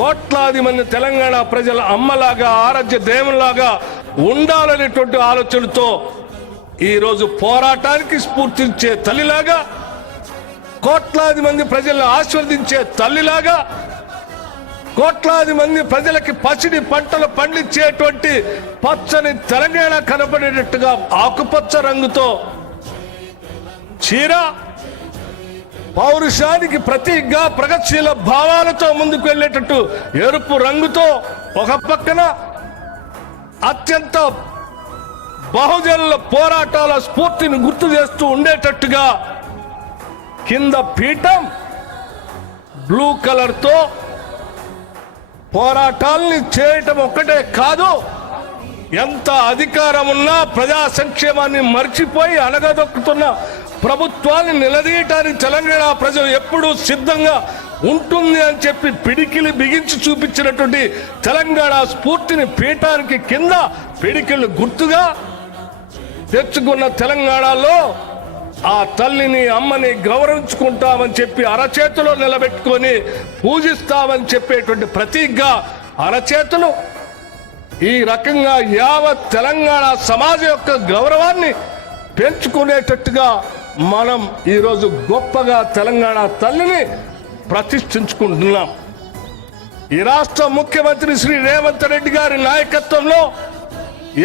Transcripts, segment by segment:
కోట్లాది మంది తెలంగాణ ప్రజల అమ్మలాగా ఆరాధ్య దేవునిలాగా ఉండాలనేటువంటి ఆలోచనతో ఈరోజు పోరాటానికి స్ఫూర్తించే తల్లిలాగా, కోట్లాది మంది ప్రజలను ఆశీర్వదించే తల్లిలాగా, కోట్లాది మంది ప్రజలకి పసిడి పంటలు పండించేటువంటి పచ్చని తెలంగాణ కనబడేటట్టుగా ఆకుపచ్చ రంగుతో చీర, పౌరుషానికి ప్రతీకగా ప్రగతిశీల భావాలతో ముందుకు వెళ్ళేటట్టు ఎరుపు రంగుతో ఒక పక్కన అత్యంత బహుజనుల పోరాటాల స్ఫూర్తిని గుర్తు చేస్తూ ఉండేటట్టుగా కింద పీఠం బ్లూ కలర్తో పోరాటాల్ని చేయటం ఒక్కటే కాదు, ఎంత అధికారం ఉన్నా ప్రజా సంక్షేమాన్ని మర్చిపోయి అణగదొక్కుతున్న ప్రభుత్వాన్ని నిలదీయటానికి తెలంగాణ ప్రజలు ఎప్పుడూ సిద్ధంగా ఉంటుంది అని చెప్పి పిడికిలి బిగించి చూపించినటువంటి తెలంగాణ స్ఫూర్తిని పీఠానికి కింద పిడికిలు గుర్తుగా తెచ్చుకున్న తెలంగాణలో ఆ తల్లిని అమ్మని గౌరవించుకుంటామని చెప్పి అరచేతిలో నిలబెట్టుకొని పూజిస్తామని చెప్పేటువంటి ప్రతీకగా అరచేతులు ఈ రకంగా యావత్ తెలంగాణ సమాజం యొక్క గౌరవాన్ని పెంచుకునేటట్టుగా మనం ఈరోజు గొప్పగా తెలంగాణ తల్లిని ప్రతిష్ఠించుకుంటున్నాం. ఈ రాష్ట్ర ముఖ్యమంత్రి శ్రీ రేవంత్ రెడ్డి గారి నాయకత్వంలో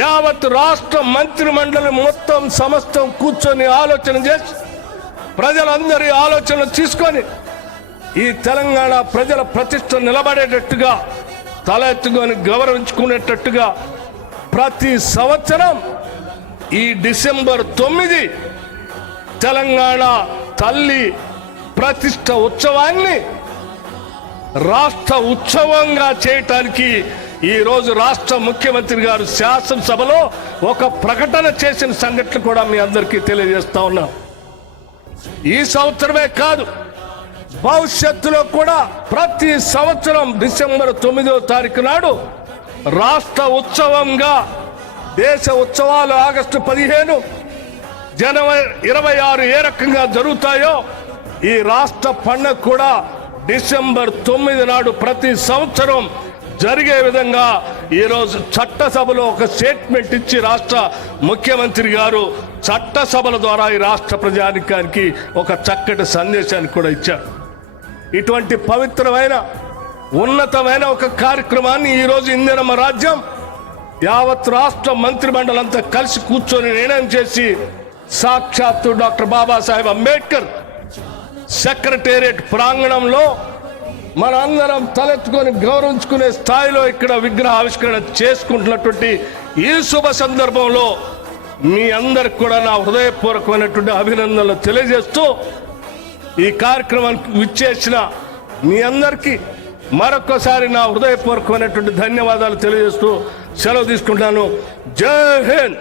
యావత్ రాష్ట్ర మంత్రి మండలి మొత్తం సమస్తం కూర్చొని ఆలోచన చేసి ప్రజలందరి ఆలోచనలు తీసుకొని ఈ తెలంగాణ ప్రజల ప్రతిష్ట నిలబడేటట్టుగా తల ఎత్తుకొని గౌరవించుకునేటట్టుగా ప్రతి సంవత్సరం ఈ డిసెంబర్ 9 తెలంగాణ తల్లి ప్రతిష్ట ఉత్సవాన్ని రాష్ట్ర ఉత్సవంగా చేయటానికి ఈ రోజు రాష్ట్ర ముఖ్యమంత్రి గారు శాసనసభలో ఒక ప్రకటన చేసిన సంఘటన కూడా మీ అందరికీ తెలియజేస్తా ఉన్నాం. ఈ సంవత్సరమే కాదు, భవిష్యత్తులో కూడా ప్రతి సంవత్సరం డిసెంబర్ 9వ తారీఖు నాడు రాష్ట్ర ఉత్సవంగా, దేశ ఉత్సవాలు ఆగస్టు 15, జనవరి 26 ఏ రకంగా జరుగుతాయో ఈ రాష్ట్ర పండుగ కూడా డిసెంబర్ 9 నాడు ప్రతి సంవత్సరం జరిగే విధంగా ఈరోజు చట్టసభలో ఒక స్టేట్మెంట్ ఇచ్చి రాష్ట్ర ముఖ్యమంత్రి గారు చట్టసభల ద్వారా ఈ రాష్ట్ర ప్రజానికానికి ఒక చక్కటి సందేశాన్ని కూడా ఇచ్చారు. ఇటువంటి పవిత్రమైన ఉన్నతమైన ఒక కార్యక్రమాన్ని ఈరోజు ఇందిరమ్మ రాజ్యం యావత్ రాష్ట్ర మంత్రి మండలంతా కలిసి కూర్చొని నిర్ణయం చేసి సాక్షాత్తు డాక్టర్ బాబాసాహెబ్ అంబేద్కర్ సెక్రటేరియట్ ప్రాంగణంలో మనందరం తలెత్తుకొని గౌరవించుకునే స్థాయిలో ఇక్కడ విగ్రహ ఆవిష్కరణ చేసుకుంటున్నటువంటి ఈ శుభ సందర్భంలో మీ అందరికి కూడా నా హృదయపూర్వకమైనటువంటి అభినందనలు తెలియజేస్తూ ఈ కార్యక్రమానికి విచ్చేసిన మీ అందరికీ మరొకసారి నా హృదయపూర్వకమైనటువంటి ధన్యవాదాలు తెలియజేస్తూ సెలవు తీసుకుంటాను. జై హింద్.